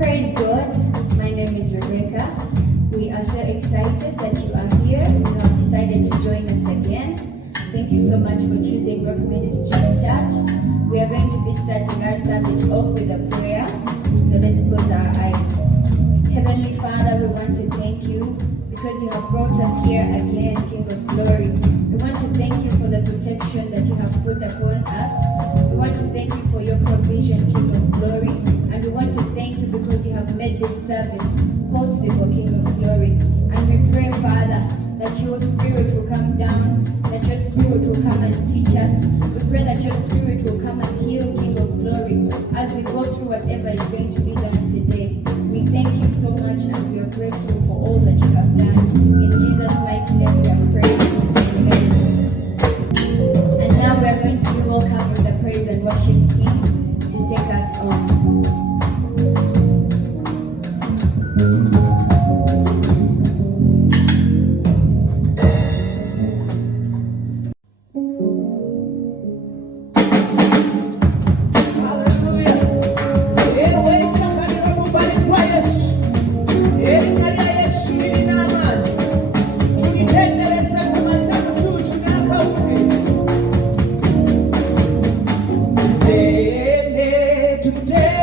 Praise God. My name is Rebecca. We are so excited that you are here. You have decided to join us again. Thank you so much for choosing Rock Ministries Church. We are going to be starting our service off with a prayer. So let's close our eyes. Heavenly Father, we want to thank you because you have brought us here again, King of Glory. We want to thank you for the protection that you have put upon us. We want to thank you for your provision, King of Glory. And we want to thank you because you have made this service possible, King of Glory. And we pray, Father, that your Spirit will come down, that your Spirit will come and teach us. We pray that your Spirit will come and heal, King of Glory, as we go through whatever is going to be done today. We thank you so much and we are grateful for all that you have done. In Jesus' mighty name we have prayed. Amen. And now we are going to be welcoming the praise and worship team to take us on. Today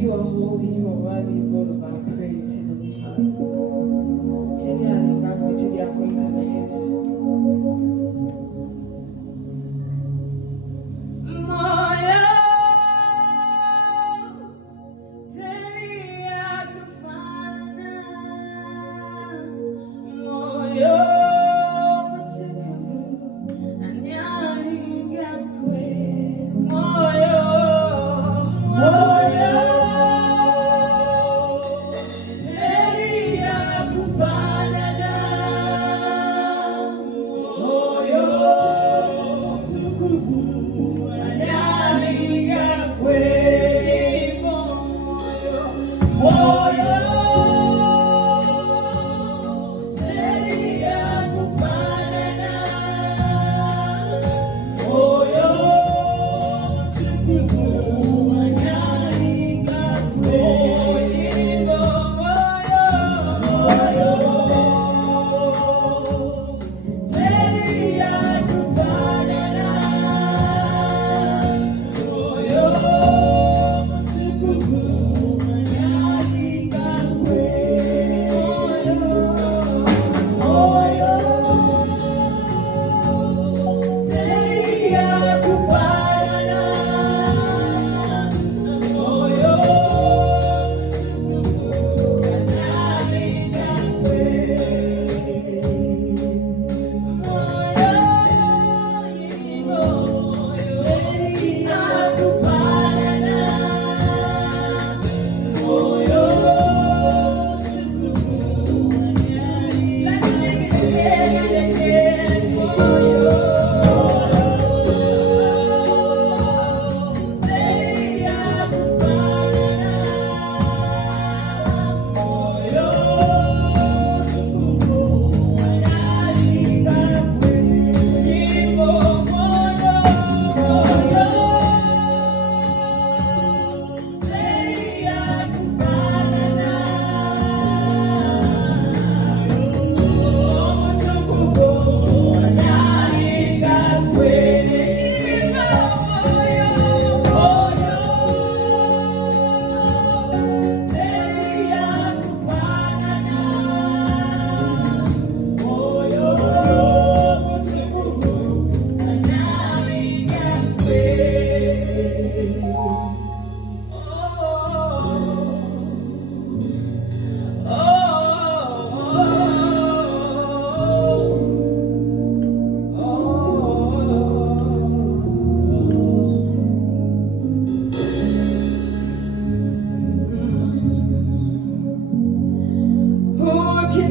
You are holy, you are worthy, Lord of our praise, Heavenly Father. Chini alinga kwa chini yako ikana Yesu. Moyo teni yakufana, moyo mtukufu anyalinga kwe, moyo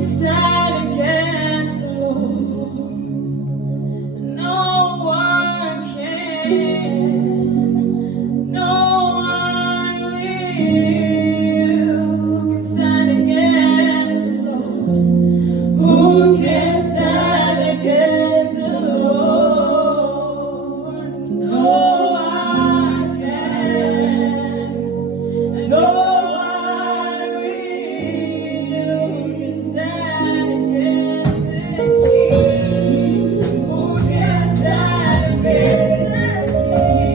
stand against the Lord. No one can. No one will. Who can stand against the Lord? Who can stand against the Lord? No one can. No one will. Stand against the King. Who can stand against the King?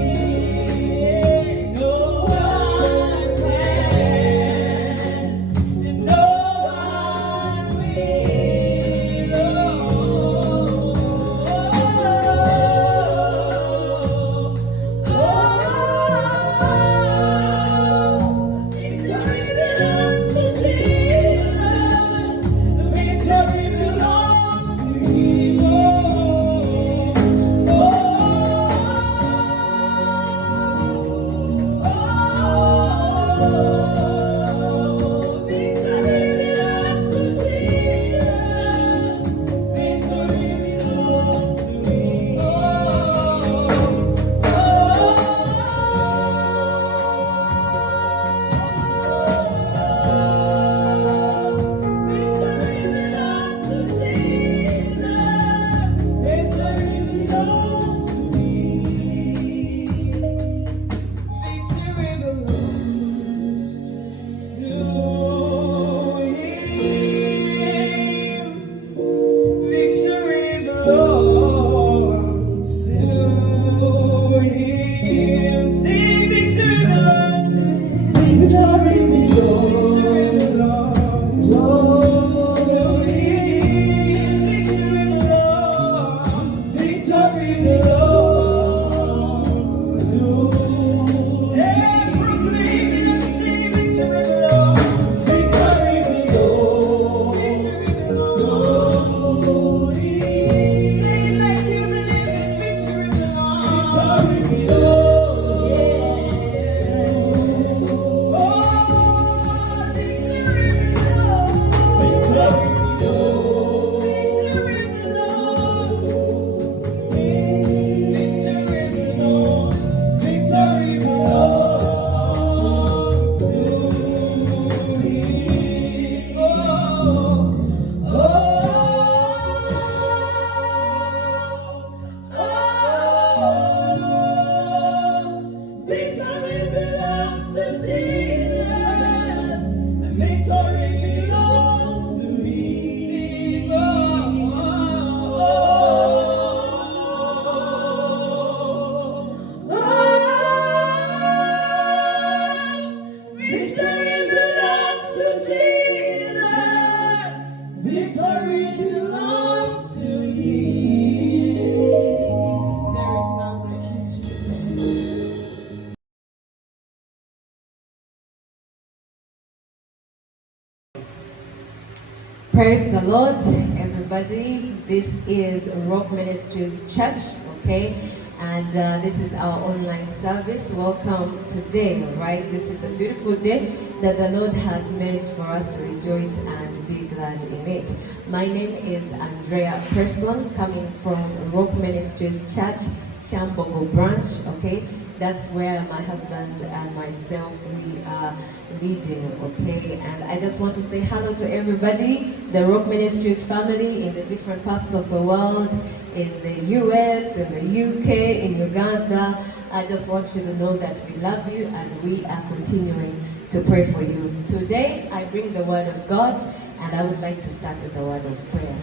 Praise the Lord, everybody. This is Rock Ministries Church, okay? And this is our online service. Welcome today, all right? This is a beautiful day that the Lord has made for us to rejoice and be glad in it. My name is Andrea Preston, coming from Rock Ministries Church, Chambogo branch, okay? That's where my husband and myself, we are leading, okay? And I just want to say hello to everybody, the Rock Ministries family in the different parts of the world, in the US, in the UK, in Uganda. I just want you to know that we love you and we are continuing to pray for you. Today, I bring the word of God, and I would like to start with the word of prayer.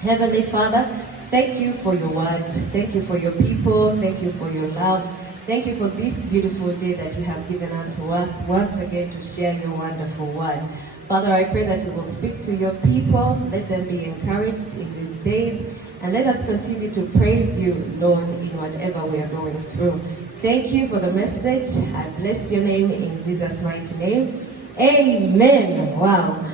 Heavenly Father, thank you for your word. Thank you for your people. Thank you for your love. Thank you for this beautiful day that you have given unto us once again to share your wonderful word. Father, I pray that you will speak to your people. Let them be encouraged in these days. And let us continue to praise you, Lord, in whatever we are going through. Thank you for the message. I bless your name in Jesus' mighty name. Amen. Wow.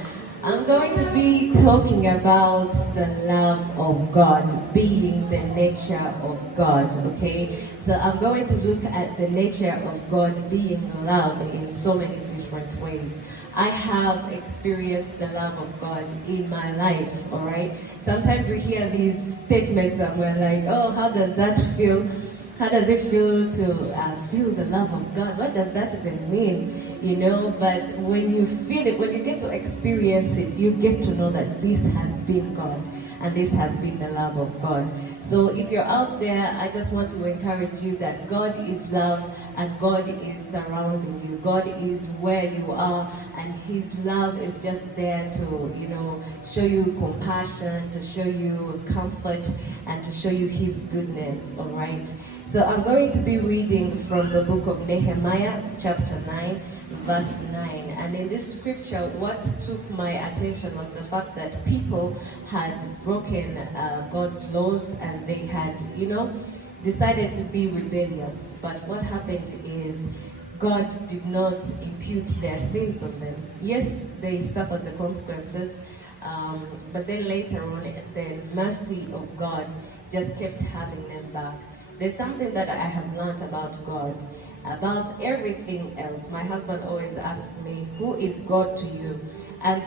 I'm going to be talking about the love of God, being the nature of God, okay? So I'm going to look at the nature of God being love in so many different ways. I have experienced the love of God in my life, all right? Sometimes we hear these statements and we're like, oh, how does that feel? How does it feel to feel the love of God? What does that even mean? You know, but when you feel it, when you get to experience it, you get to know that this has been God and this has been the love of God. So if you're out there, I just want to encourage you that God is love and God is surrounding you. God is where you are, and his love is just there to, you know, show you compassion, to show you comfort, and to show you his goodness, all right? So I'm going to be reading from the book of Nehemiah, chapter 9, verse 9. And in this scripture, what took my attention was the fact that people had broken God's laws, and they had, you know, decided to be rebellious. But what happened is God did not impute their sins on them. Yes, they suffered the consequences, but then later on, the mercy of God just kept having them back. There's something that I have learned about God, about everything else. My husband always asks me, who is God to you? And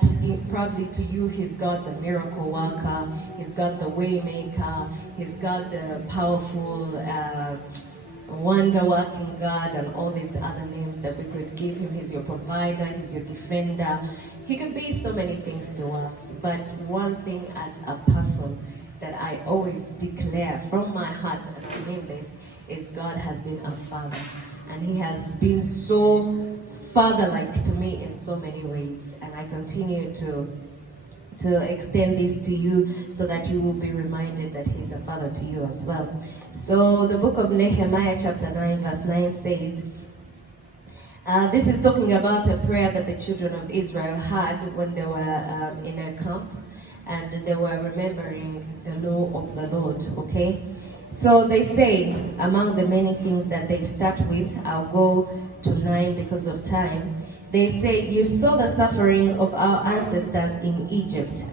probably to you, he's God the miracle worker, he's God the way maker, he's God the powerful, wonder-working God, and all these other names that we could give him. He's your provider, he's your defender. He could be so many things to us, but one thing as a person that I always declare from my heart, and I mean this, is God has been a father. And he has been so father-like to me in so many ways. And I continue to extend this to you so that you will be reminded that he's a father to you as well. So the book of Nehemiah chapter 9 verse 9 says, this is talking about a prayer that the children of Israel had when they were in a camp, and they were remembering the law of the Lord, okay? So they say, among the many things that they start with, I'll go to 9 because of time. They say, you saw the suffering of our ancestors in Egypt.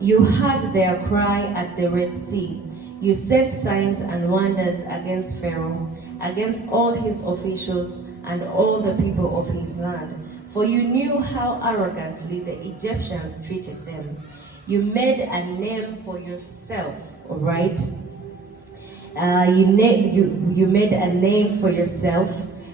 You heard their cry at the Red Sea. You set signs and wonders against Pharaoh, against all his officials and all the people of his land. For you knew how arrogantly the Egyptians treated them. You made a name for yourself, all right? You made a name for yourself,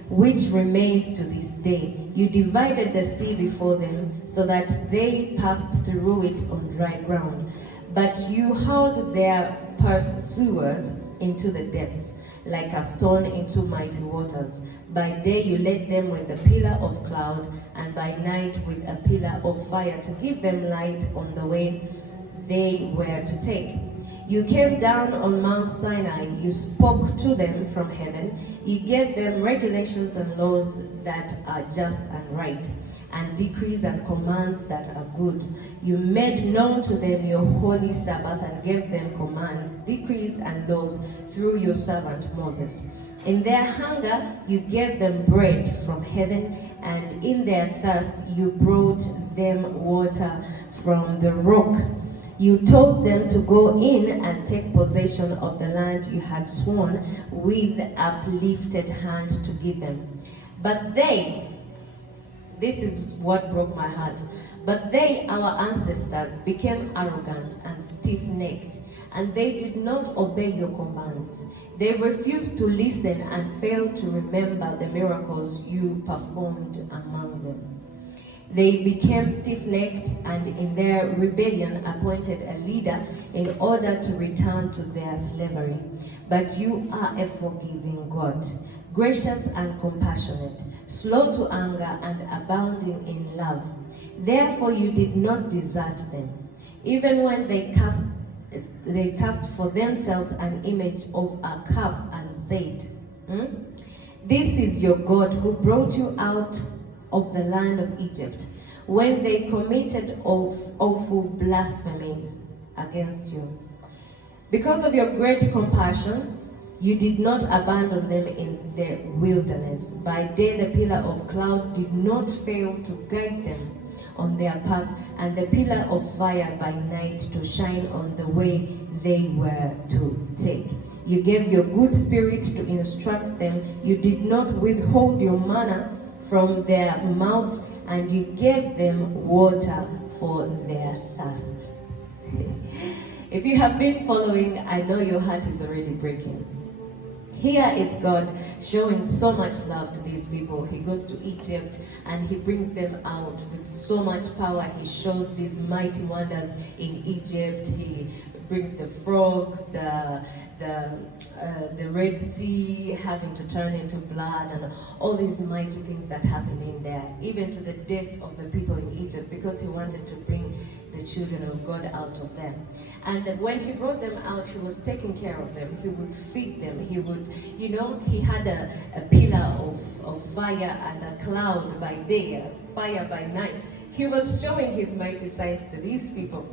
which remains to this day. You divided the sea before them, so that they passed through it on dry ground. But you hurled their pursuers into the depths, like a stone into mighty waters. By day you led them with a pillar of cloud, and by night with a pillar of fire, to give them light on the way they were to take. You came down on Mount Sinai, you spoke to them from heaven, you gave them regulations and laws that are just and right, and decrees and commands that are good. You made known to them your holy Sabbath, and gave them commands, decrees and laws through your servant Moses. In their hunger you gave them bread from heaven, and in their thirst you brought them water from the rock. You told them to go in and take possession of the land you had sworn with uplifted hand to give them. But they, this is what broke my heart, but they, our ancestors, became arrogant and stiff-necked, and they did not obey your commands. They refused to listen and failed to remember the miracles you performed among them. They became stiff-necked and in their rebellion appointed a leader in order to return to their slavery. But you are a forgiving God, gracious and compassionate, slow to anger and abounding in love. Therefore you did not desert them, even when they cast for themselves an image of a calf and said, This is your God who brought you out of the land of Egypt, when they committed awful blasphemies against you. Because of your great compassion, you did not abandon them in the wilderness. By day the pillar of cloud did not fail to guide them on their path, and the pillar of fire by night to shine on the way they were to take. You gave your good spirit to instruct them. You did not withhold your manna from their mouths, and you gave them water for their thirst. If you have been following, I know your heart is already breaking. Here is God showing so much love to these people. He goes to Egypt and he brings them out with so much power. He shows these mighty wonders in Egypt. He brings the frogs, the Red Sea having to turn into blood, and all these mighty things that happen in there, even to the death of the people in Egypt, because he wanted to bring the children of God out of them. And when he brought them out, he was taking care of them. He would feed them. He would, he had a pillar of fire and a cloud by day, a fire by night. He was showing his mighty signs to these people.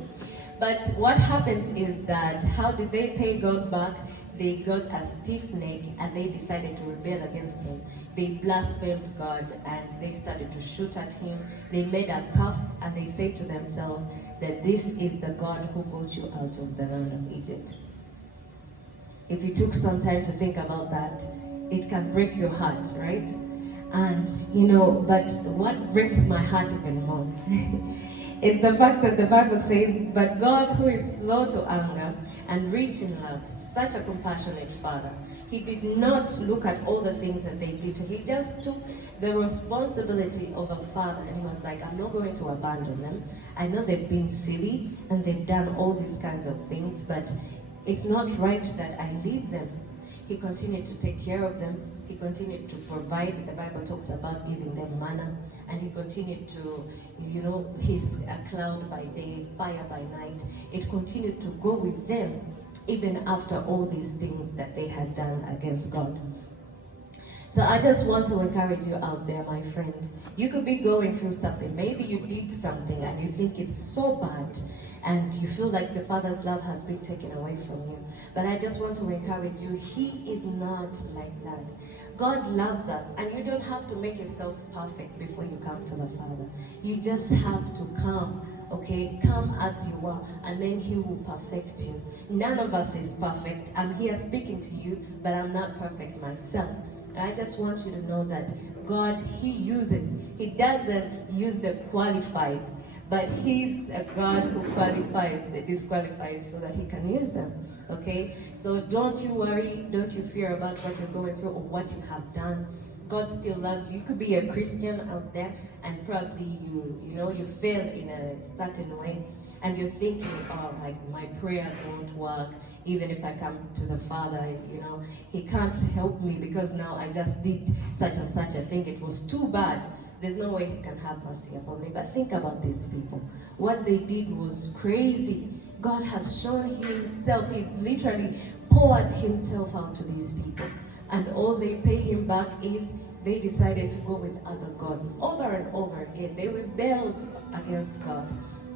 But what happens is that, how did they pay God back? They got a stiff neck and they decided to rebel against him. They blasphemed God and they started to shoot at him. They made a calf and they said to themselves that this is the God who got you out of the land of Egypt. If you took some time to think about that, it can break your heart, right? And but what breaks my heart even more is the fact that the Bible says, but God, who is slow to anger and rich in love, such a compassionate Father, he did not look at all the things that they did. He just took the responsibility of a father and he was like, I'm not going to abandon them. I know they've been silly and they've done all these kinds of things, but it's not right that I leave them. He continued to take care of them. He continued to provide. The Bible talks about giving them manna. And he continued to, his cloud by day, fire by night. It continued to go with them even after all these things that they had done against God. So I just want to encourage you out there, my friend. You could be going through something. Maybe you did something and you think it's so bad and you feel like the Father's love has been taken away from you. But I just want to encourage you, he is not like that. God loves us, and you don't have to make yourself perfect before you come to the Father. You just have to come, okay? Come as you are, and then he will perfect you. None of us is perfect. I'm here speaking to you, but I'm not perfect myself. I just want you to know that God, he doesn't use the qualified, but he's a God who qualifies the disqualified so that he can use them. Okay? So don't you worry, don't you fear about what you're going through or what you have done. God still loves you. You could be a Christian out there and probably you fail in a certain way and you're thinking, oh, my prayers won't work. Even if I come to the Father, he can't help me because now I just did such and such a thing. It was too bad. There's no way he can have mercy upon me. But think about these people. What they did was crazy. God has shown himself. He's literally poured himself out to these people. And all they pay him back is they decided to go with other gods. Over and over again, they rebelled against God.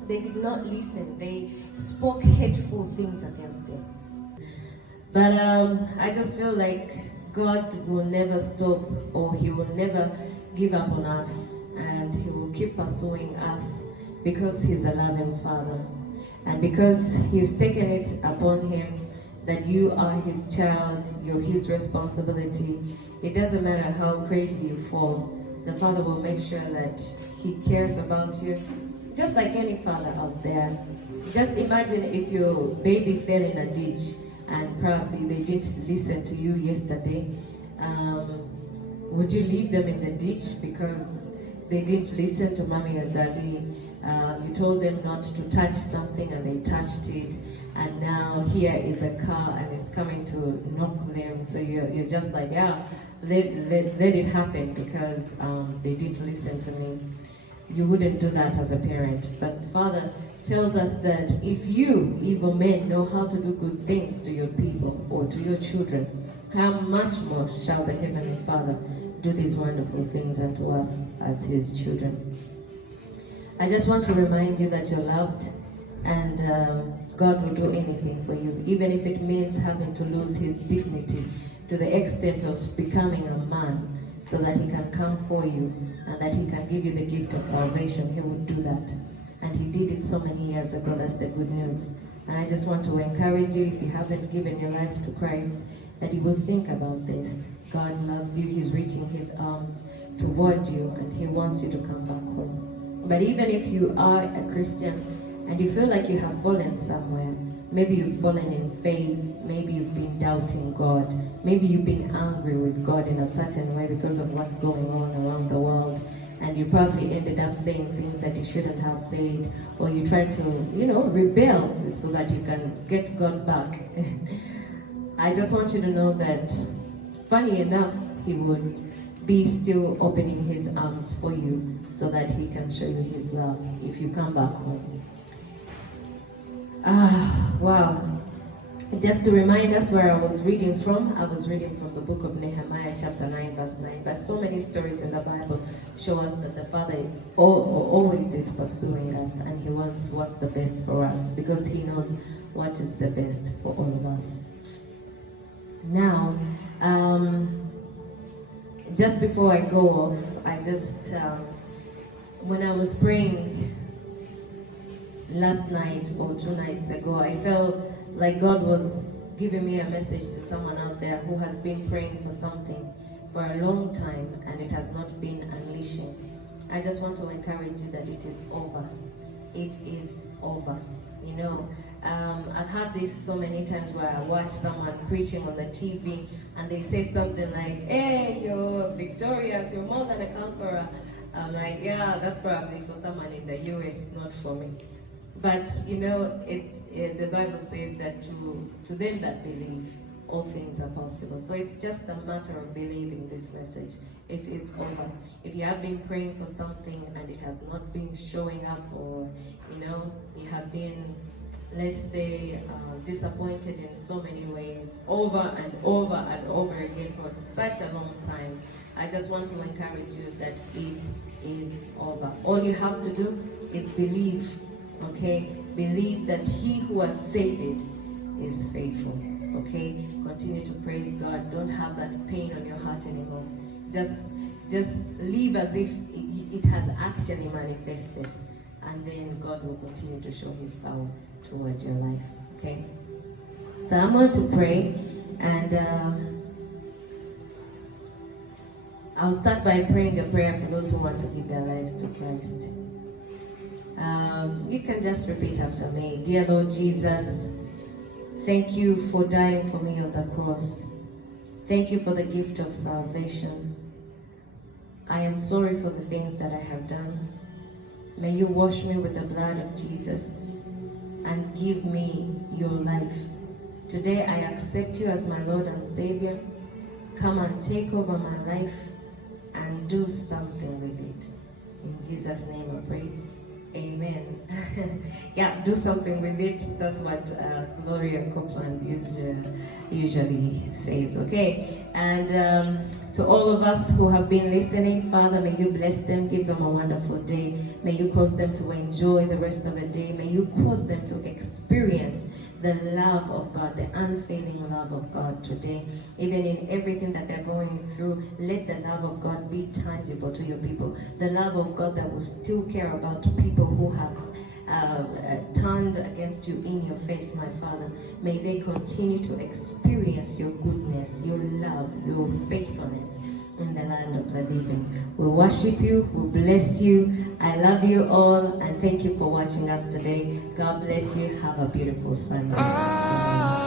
They did not listen. They spoke hateful things against him. But I just feel like God will never stop, or he will never give up on us, and he will keep pursuing us. because He's a loving Father. And because He's taken it upon Him that you are His child, you're His responsibility. It doesn't matter how crazy you fall, the Father will make sure that He cares about you, just like any father out there. Just imagine if your baby fell in a ditch and probably they didn't listen to you yesterday. Would you leave them in the ditch because they didn't listen to mommy or daddy? You told them not to touch something and they touched it, and now here is a car and it's coming to knock them. So you're just like, yeah, let it happen because they didn't listen to me. You wouldn't do that as a parent. But Father tells us that if you, evil men, know how to do good things to your people or to your children, how much more shall the Heavenly Father do these wonderful things unto us as His children. I just want to remind you that you're loved, and God will do anything for you, even if it means having to lose His dignity to the extent of becoming a man so that He can come for you and that He can give you the gift of salvation. He would do that. And He did it so many years ago. That's the good news. And I just want to encourage you, if you haven't given your life to Christ, that you will think about this. God loves you. He's reaching His arms toward you, and He wants you to come back home. But even if you are a Christian and you feel like you have fallen somewhere, maybe you've fallen in faith, maybe you've been doubting God, maybe you've been angry with God in a certain way because of what's going on around the world, and you probably ended up saying things that you shouldn't have said, or you tried to, rebel so that you can get God back. I just want you to know that, funny enough, He would be still opening His arms for you so that He can show you His love if you come back home. Wow. Just to remind us where I was reading from the book of Nehemiah chapter 9 verse 9. But so many stories in the Bible show us that the Father always is pursuing us, and He wants what's the best for us because He knows what is the best for all of us. Now, just before I go off, when I was praying last night or 2 nights ago, I felt like God was giving me a message to someone out there who has been praying for something for a long time and it has not been unleashing. I just want to encourage you that it is over. It is over. I've had this so many times where I watch someone preaching on the TV and they say something like, hey, you're victorious, you're more than a conqueror. I'm like, yeah, that's probably for someone in the US, not for me. But, the Bible says that to them that believe, all things are possible. So it's just a matter of believing this message. It's over. If you have been praying for something and it has not been showing up, or, you have been, let's say, disappointed in so many ways, over and over and over again for such a long time, I just want to encourage you that it is over. All you have to do is believe, okay? Believe that He who has said it is faithful, okay? Continue to praise God. Don't have that pain on your heart anymore. Just live as if it has actually manifested, and then God will continue to show His power toward your life, okay? So I'm going to pray, and I'll start by praying a prayer for those who want to give their lives to Christ. You can just repeat after me. Dear Lord Jesus, thank you for dying for me on the cross. Thank you for the gift of salvation. I am sorry for the things that I have done. May you wash me with the blood of Jesus and give me your life. Today I accept you as my Lord and Savior. Come and take over my life and do something with it. In Jesus' name I pray. Amen. Yeah, do something with it. That's what Gloria Copeland usually says, okay? And to all of us who have been listening, Father, may you bless them, give them a wonderful day. May you cause them to enjoy the rest of the day. May you cause them to experience the love of God, the unfailing love of God today. Even in everything that they're going through, let the love of God be tangible to your people. The love of God that will still care about people who have turned against you in your face, my Father. May they continue to experience your goodness, your love, your faithfulness in the land of the living. We worship you, we bless you. I love you all, and thank you for watching us today. God bless you. Have a beautiful Sunday.